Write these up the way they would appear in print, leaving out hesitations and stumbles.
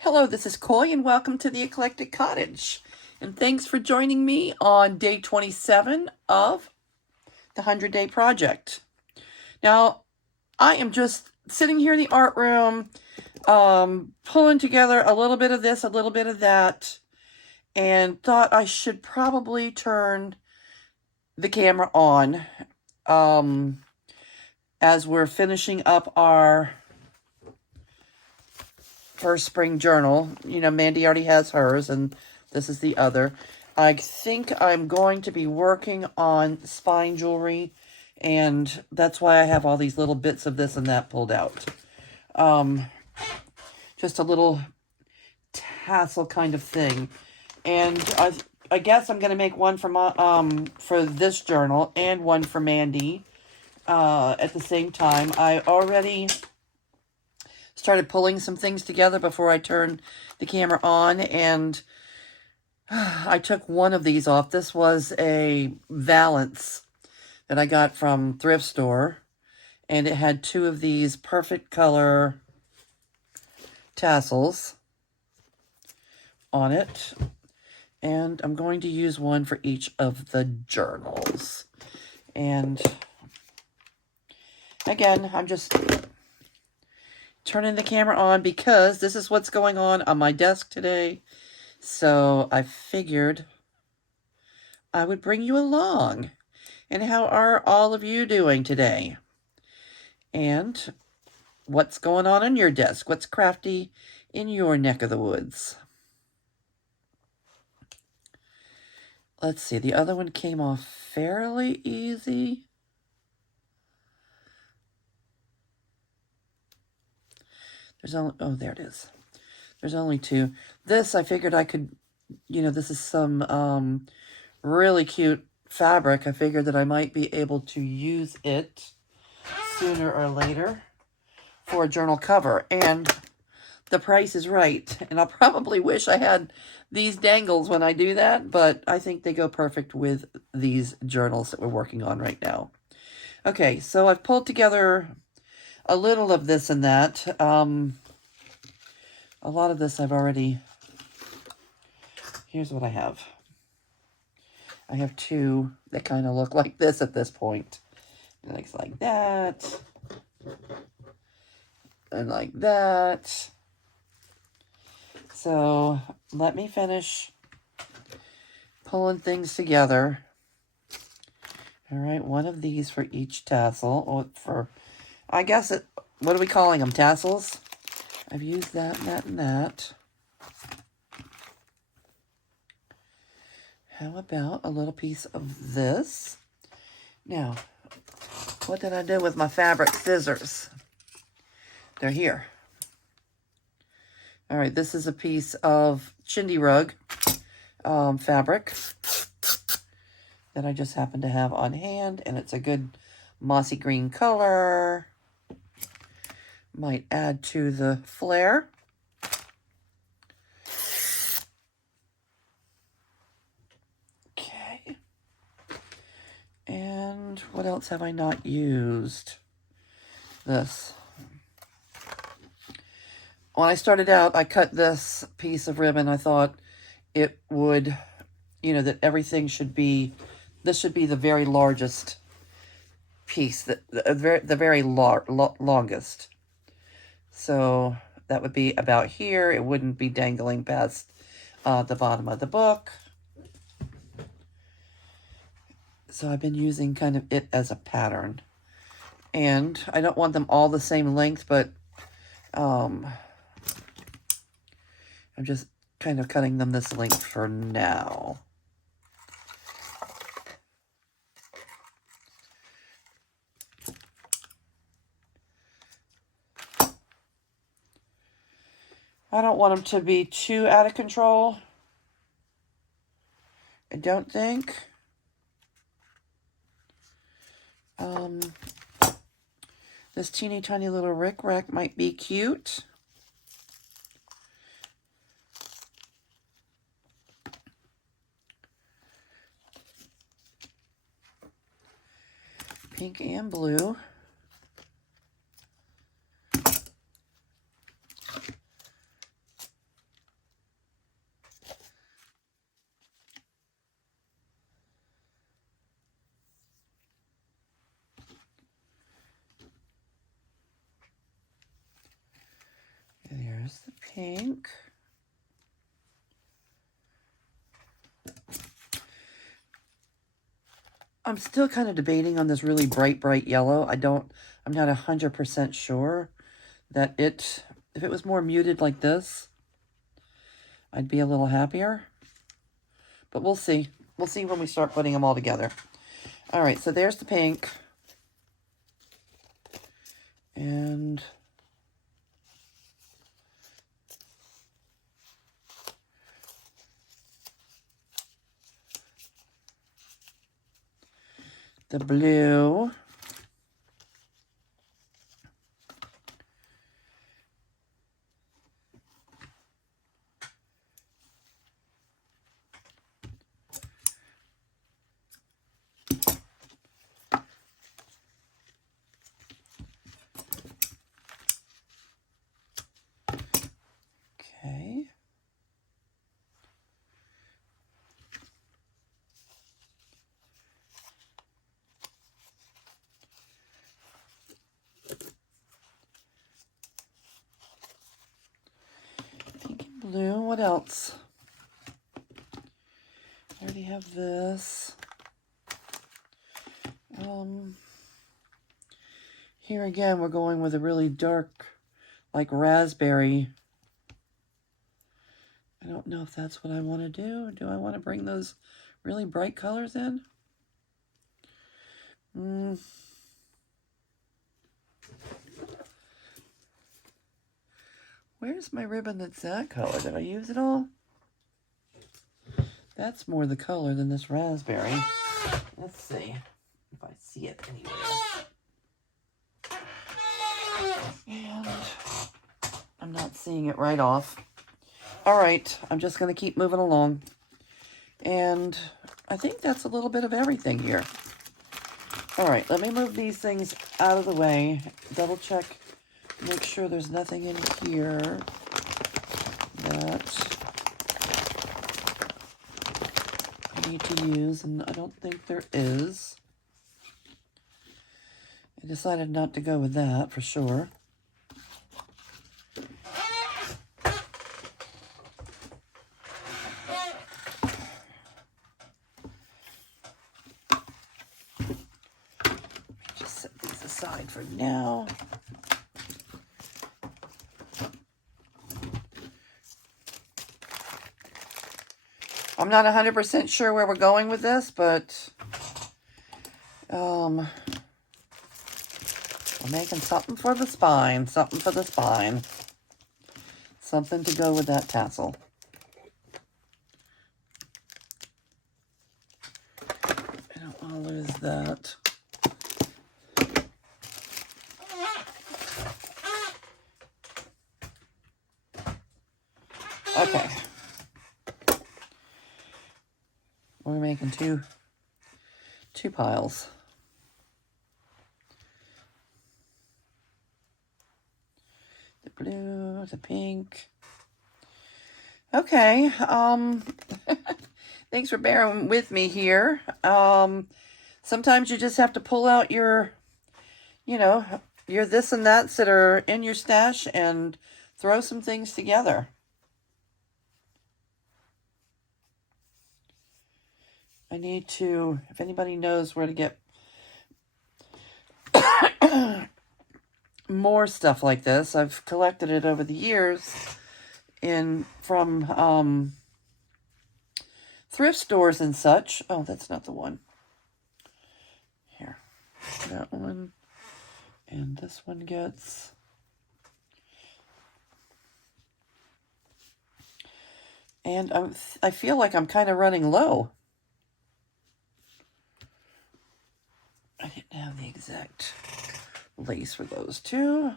Hello, this is Coy, and welcome to the Eclectic Cottage. And thanks for joining me on day 27 of the 100-Day Project. Now, I am just sitting here in the art room, pulling together a little bit of this, a little bit of that, and thought I should probably turn the camera on as we're finishing up our first spring journal. You know, Mandy already has hers, and this is the other. I think I'm going to be working on spine jewelry, and that's why I have all these little bits of this and that pulled out. Just a little tassel kind of thing. And I guess I'm going to make one for this journal and one for Mandy at the same time. I already started pulling some things together before I turned the camera on, and I took one of these off. This was a valance that I got from thrift store, and it had two of these perfect color tassels on it, and I'm going to use one for each of the journals. And again, I'm just turning the camera on because this is what's going on my desk today. So I figured I would bring you along. And how are all of you doing today? And what's going on your desk? What's crafty in your neck of the woods? Let's see, the other one came off fairly easy. There it is. There's only two. This, I figured I could, this is some really cute fabric. I figured that I might be able to use it sooner or later for a journal cover. And the price is right. And I'll probably wish I had these dangles when I do that, but I think they go perfect with these journals that we're working on right now. Okay, so I've pulled together a little of this and that. A lot of this I've already... Here's what I have. I have two that kind of look like this at this point. It looks like that. And like that. So let me finish pulling things together. All right, one of these for each tassel. Or I guess what are we calling them? Tassels? I've used that, and that. How about a little piece of this? Now, what did I do with my fabric scissors? They're here. All right, this is a piece of chindi rug fabric that I just happen to have on hand, and it's a good mossy green color. Might add to the flare. Okay. And what else have I not used? This. When I started out, I cut this piece of ribbon. I thought it would, that everything should be, this should be the very largest piece, the very longest. So that would be about here. It wouldn't be dangling past the bottom of the book. So I've been using kind of it as a pattern. And I don't want them all the same length, but I'm just kind of cutting them this length for now. I don't want them to be too out of control. I don't think. This teeny tiny little rickrack might be cute. Pink and blue. There's the pink. I'm still kind of debating on this really bright yellow. I'm not 100% sure that if it was more muted like this, I'd be a little happier. But we'll see. We'll see when we start putting them all together. All right, so there's the pink. And the blue. Okay. Pink and blue. What else? I already have this. Here again, we're going with a really dark, like raspberry. I don't know if that's what I want to do. Do I want to bring those really bright colors in? Where's my ribbon that's that color? Did I use it all? That's more the color than this raspberry. Let's see if I see it anywhere. And I'm not seeing it right off. All right, I'm just going to keep moving along. And I think that's a little bit of everything here. All right, let me move these things out of the way. Double check, make sure there's nothing in here that I need to use, and I don't think there is. I decided not to go with that for sure. Just set these aside for now. I'm not 100% sure where we're going with this, but we're making something for the spine, something for the spine. Something to go with that tassel. I don't want to lose that. Okay. We're making two piles. The blue, the pink. Okay. Thanks for bearing with me here. Sometimes you just have to pull out your this and that's that are in your stash and throw some things together. I need to, if anybody knows where to get more stuff like this, I've collected it over the years from thrift stores and such. Oh, that's not the one. Here, that one, and this one gets. And I feel like I'm kind of running low. I didn't have the exact lace for those two.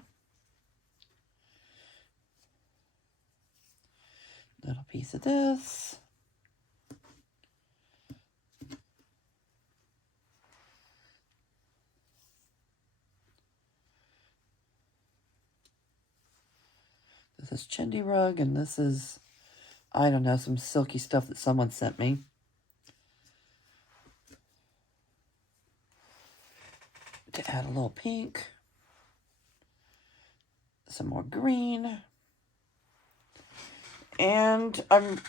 Little piece of this. This is Chindi rug, and this is, I don't know, some silky stuff that someone sent me. To add a little pink. Some more green. And I'm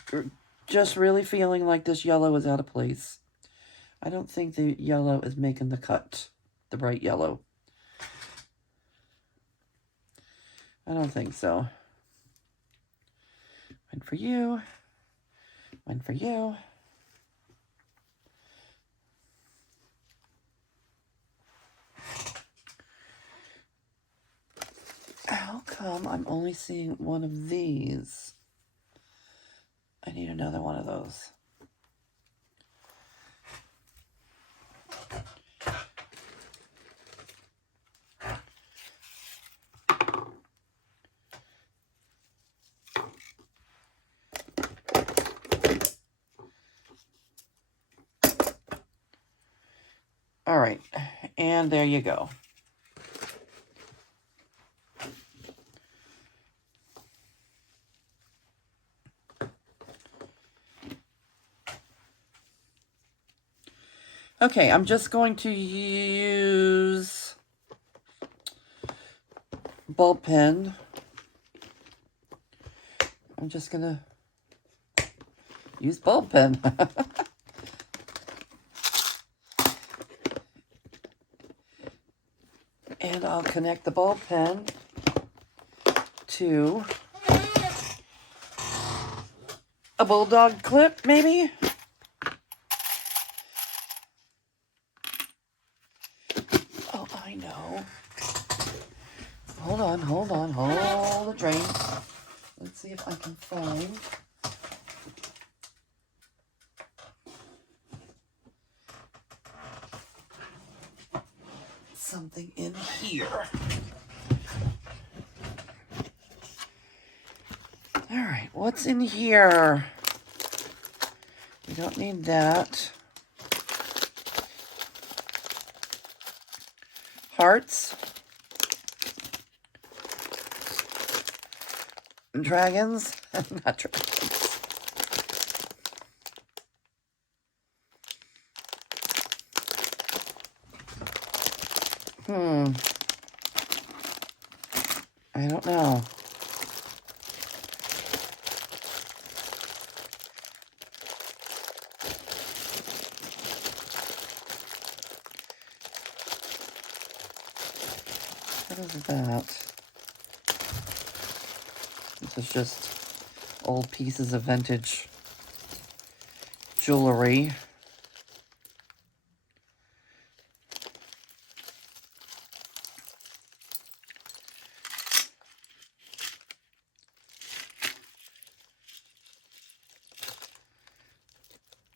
just really feeling like this yellow is out of place. I don't think the yellow is making the cut. The bright yellow. I don't think so. One for you. One for you. How come I'm only seeing one of these? I need another one of those. All right, and there you go. Okay, I'm just going to use bulb pen. I'm just going to use bulb pen. And I'll connect the bulb pen to a bulldog clip, maybe? Oh, I know. Hold on, hold the train. Let's see if I can find something in here. All right, what's in here? We don't need that. Hearts. Dragons. Not dragons. I don't know. What is that? This is just old pieces of vintage jewelry.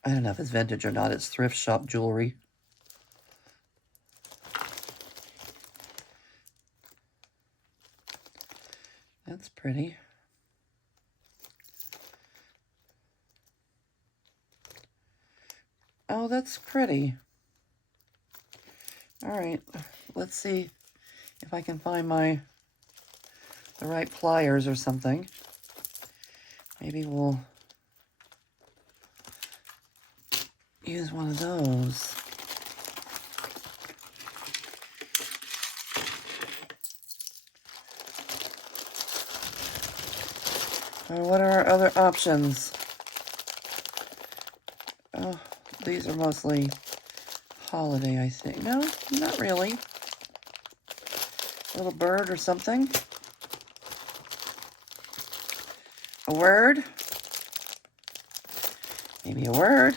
I don't know if it's vintage or not. It's thrift shop jewelry. That's pretty. Oh, that's pretty. All right, let's see if I can find the right pliers or something. Maybe we'll use one of those. What are our other options? Oh, these are mostly holiday, I think. No, not really. A little bird or something. A word. Maybe a word.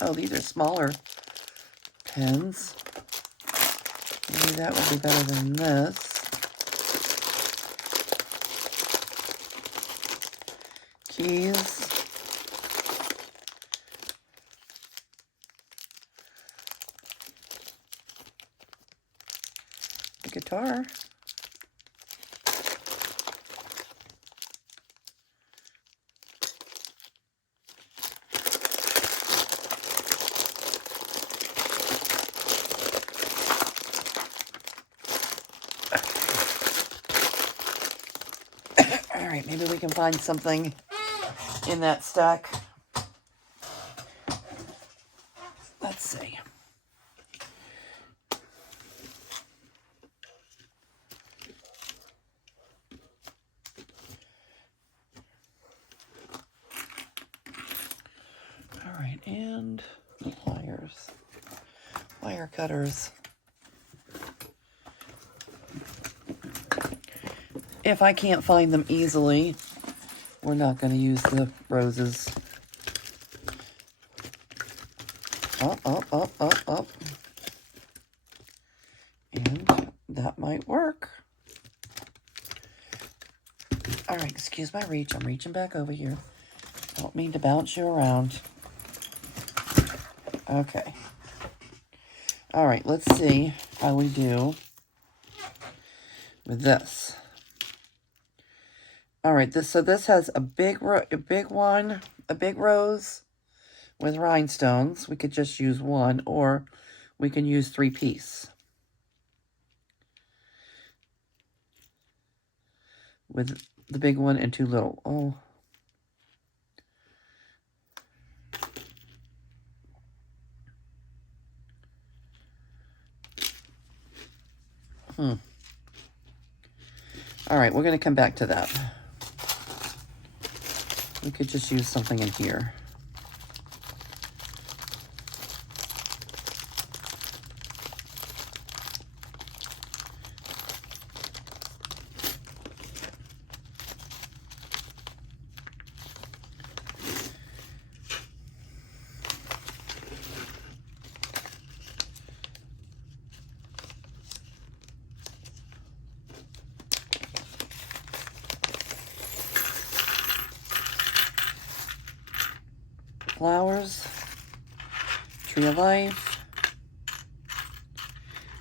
Oh, these are smaller pens. Maybe that would be better than this. Keys. A guitar. All right, maybe we can find something in that stack. Let's see. wire cutters. If I can't find them easily, we're not going to use the roses. Up. And that might work. All right, excuse my reach. I'm reaching back over here. Don't mean to bounce you around. Okay. All right, let's see how we do with this. All right, so this has a big rose with rhinestones. We could just use one, or we can use 3-piece. With the big one and 2 little. Oh. All right, we're going to come back to that. We could just use something in here. Flowers, tree of life,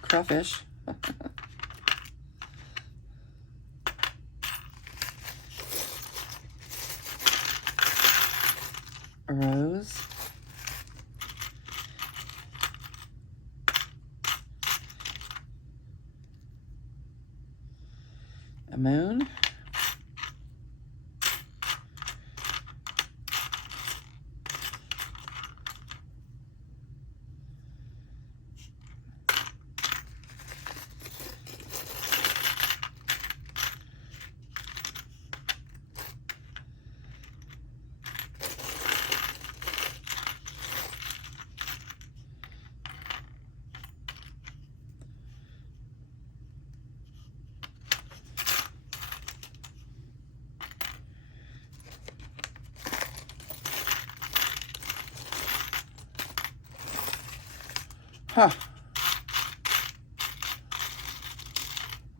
crawfish, a rose, a moon,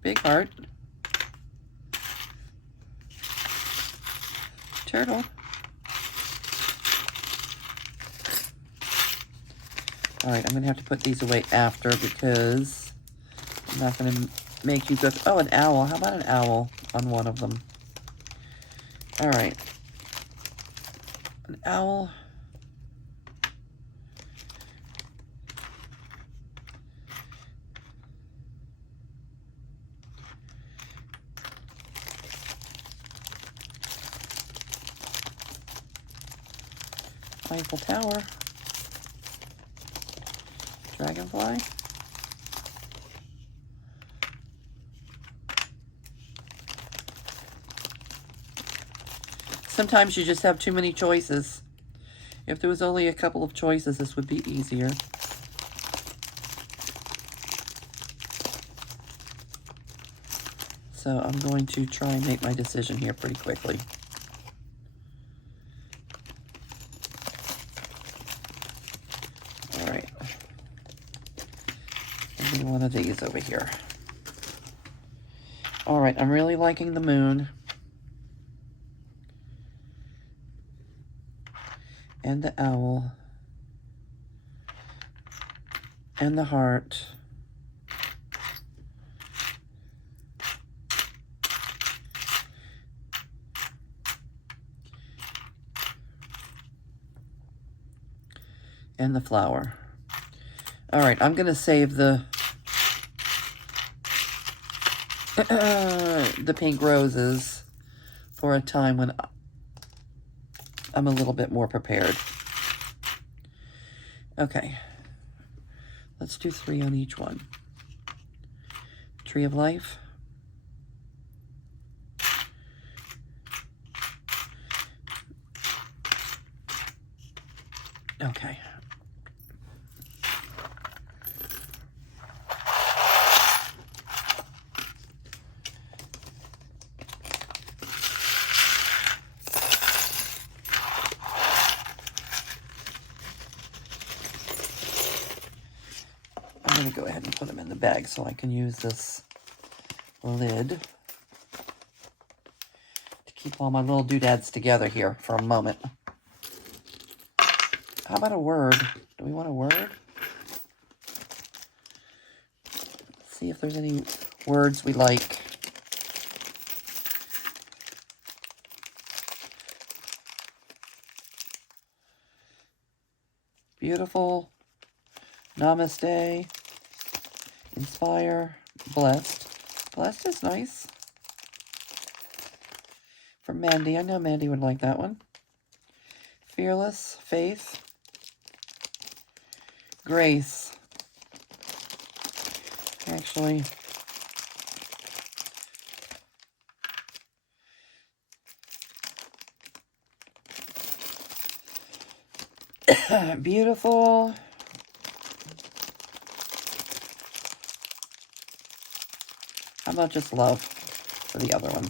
big heart, turtle, all right, I'm gonna have to put these away after because I'm not gonna make you go, oh, an owl, how about an owl on one of them? All right, an owl. Eiffel Tower, dragonfly, sometimes you just have too many choices. If there was only a couple of choices, this would be easier. So I'm going to try and make my decision here pretty quickly. One of these over here. All right, I'm really liking the moon and the owl and the heart and the flower. All right, I'm gonna save the the pink roses for a time when I'm a little bit more prepared. Okay, let's do 3 on each one. Tree of life. Okay. ahead and put them in the bag so I can use this lid to keep all my little doodads together here for a moment. How about a word? Do we want a word? Let's see if there's any words we like. Beautiful, namaste, inspire, blessed. Blessed is nice. From Mandy. I know Mandy would like that one. Fearless, faith, grace. Actually, beautiful. How about just love for the other one?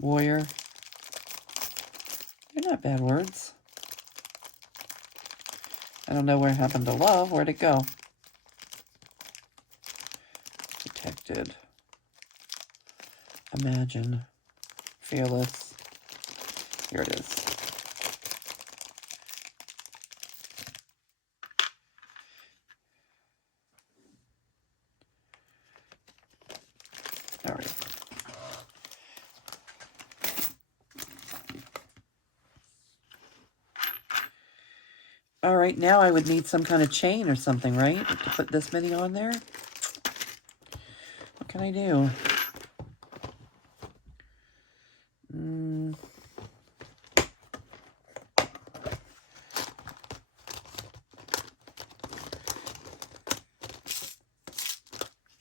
Warrior. They're not bad words. I don't know where it happened to love. Where'd it go? Protected. Imagine. Fearless. Here it is. All right. All right, now I would need some kind of chain or something, right? To put this many on there. What can I do?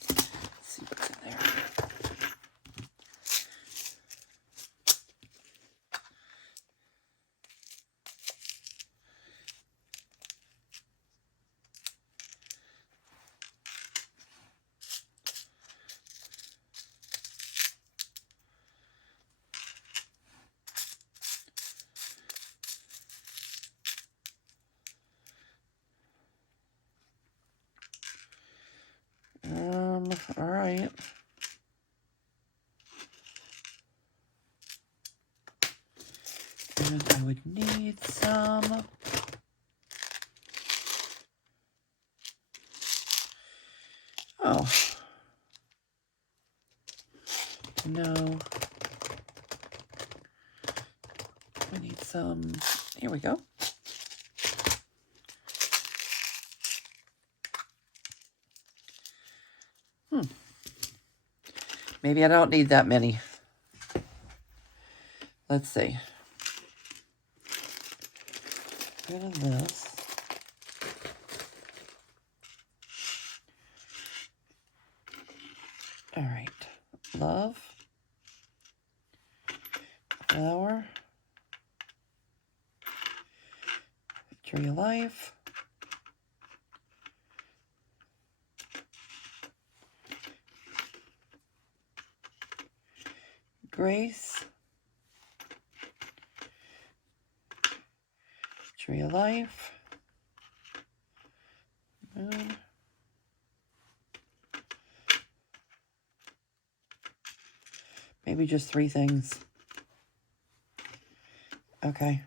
Let's see what's in there. All right. And I would need some. Oh. No. We need some. Here we go. Maybe I don't need that many. Let's see. Rid of this. All right. Love. Flower. Tree of life. Grace. Tree of life. Moon. Maybe just 3 things. Okay.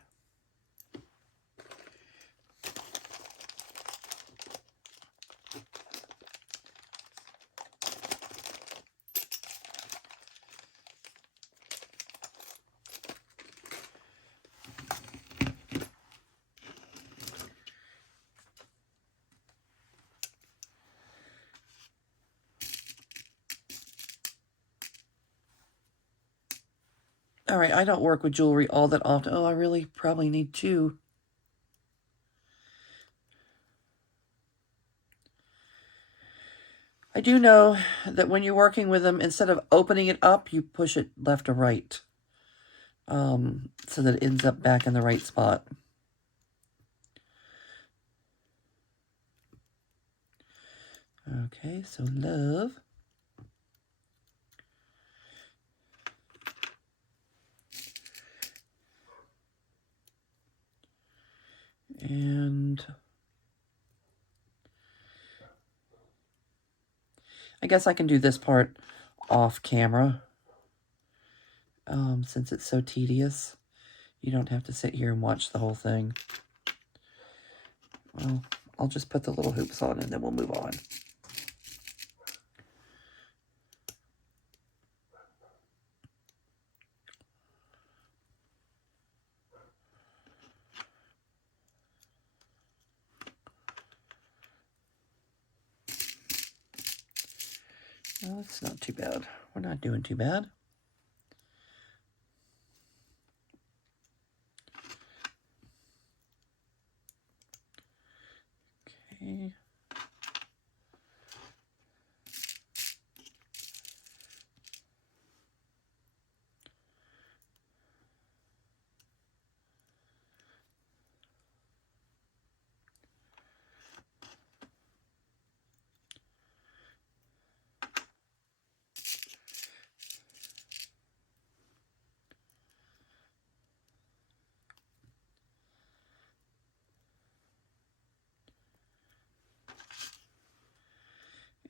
All right, I don't work with jewelry all that often. Oh, I really probably need 2. I do know that when you're working with them, instead of opening it up, you push it left or right. So that it ends up back in the right spot. Okay, so love. I guess I can do this part off camera. Since it's so tedious. You don't have to sit here and watch the whole thing. Well, I'll just put the little hoops on and then we'll move on. Well, it's not too bad. We're not doing too bad. Okay.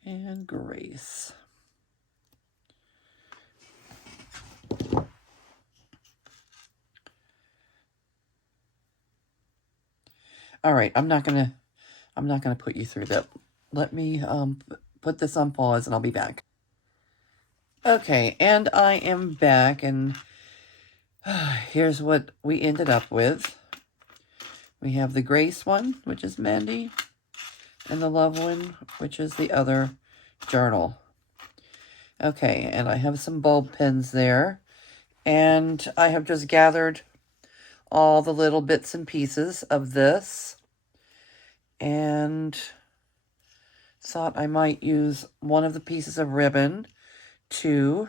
And Grace. All right, I'm not gonna put you through that. Let me put this on pause and I'll be back. Okay, and I am back, and here's what we ended up with. We have the Grace one, which is Mandy, and the Love one, which is the other journal. Okay, and I have some bulb pins there, and I have just gathered all the little bits and pieces of this, and thought I might use one of the pieces of ribbon to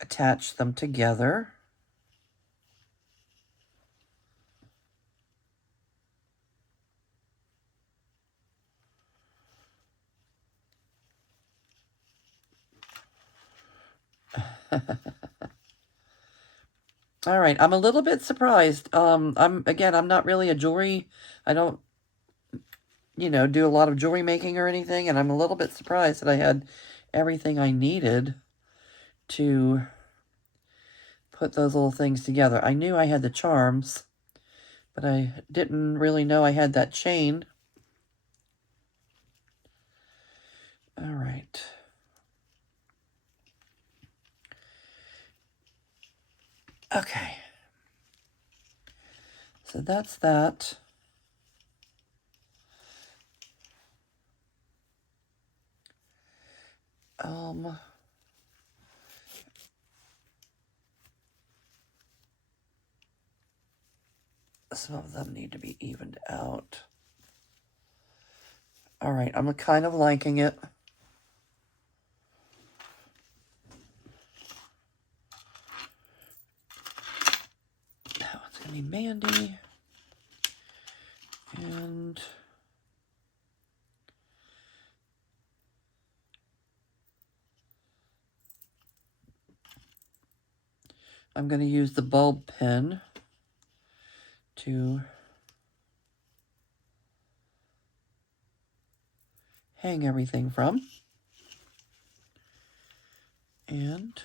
attach them together. All right, I'm a little bit surprised. I'm not really a jewelry. I don't, do a lot of jewelry making or anything, and I'm a little bit surprised that I had everything I needed to put those little things together. I knew I had the charms, but I didn't really know I had that chain. All right. Okay. So that's that. Some of them need to be evened out. All right, I'm kind of liking it. That one's gonna be Mandy. And I'm going to use the bulb pen to hang everything from. And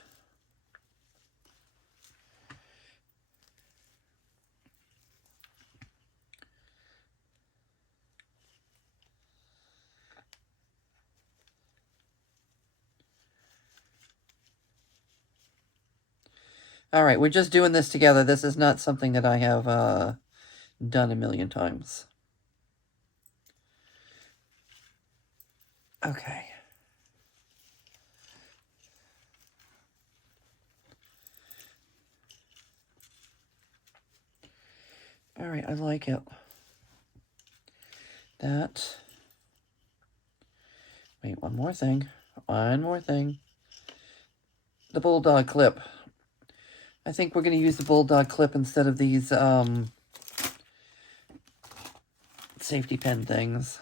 all right, we're just doing this together. This is not something that I have done a million times. Okay. All right, I like it. That. Wait, one more thing. One more thing. The bulldog clip. I think we're going to use the bulldog clip instead of these safety pin things.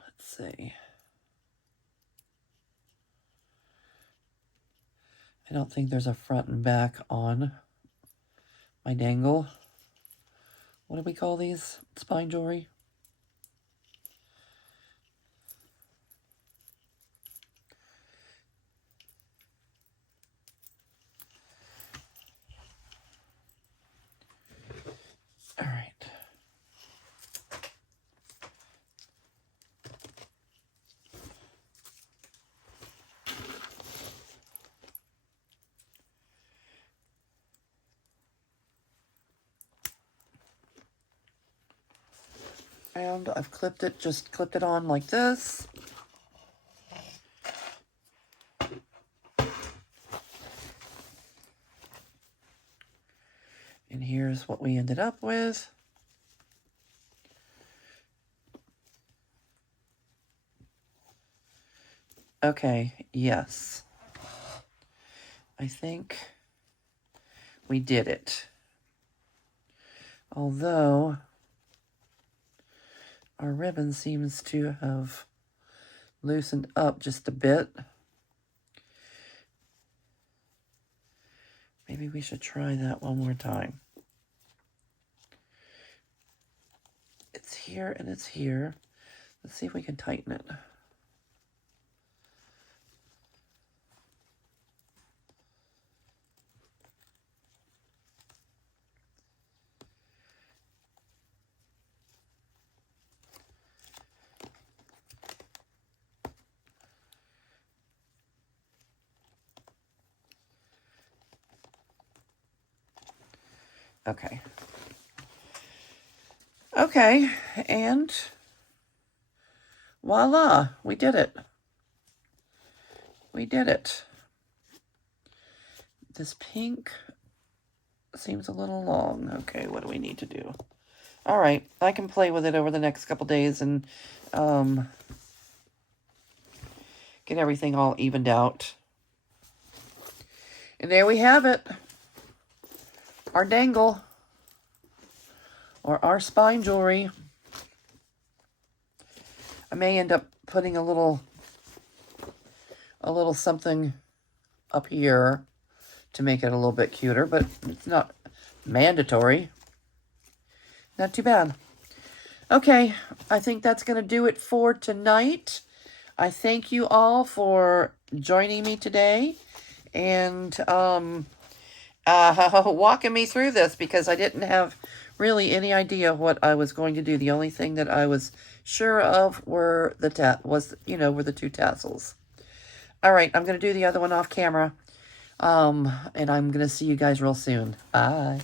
Let's see. I don't think there's a front and back on my dangle. what do we call these? Spine jewelry? All right. And I've clipped it, just clipped it on like this. And here's what we ended up with. Okay, yes. I think we did it. Although our ribbon seems to have loosened up just a bit. Maybe we should try that one more time. It's here and it's here. Let's see if we can tighten it. Okay. Okay, and voila, we did it. We did it. This pink seems a little long. Okay, what do we need to do? All right, I can play with it over the next couple days and get everything all evened out. And there we have it. Our dangle. Or our spine jewelry. I may end up putting a little something up here to make it a little bit cuter, but it's not mandatory. Not too bad. Okay, I think that's going to do it for tonight. I thank you all for joining me today and walking me through this, because I didn't have really any idea what I was going to do. The only thing that I was sure of were the two tassels. All right, I'm going to do the other one off camera. And I'm going to see you guys real soon. Bye.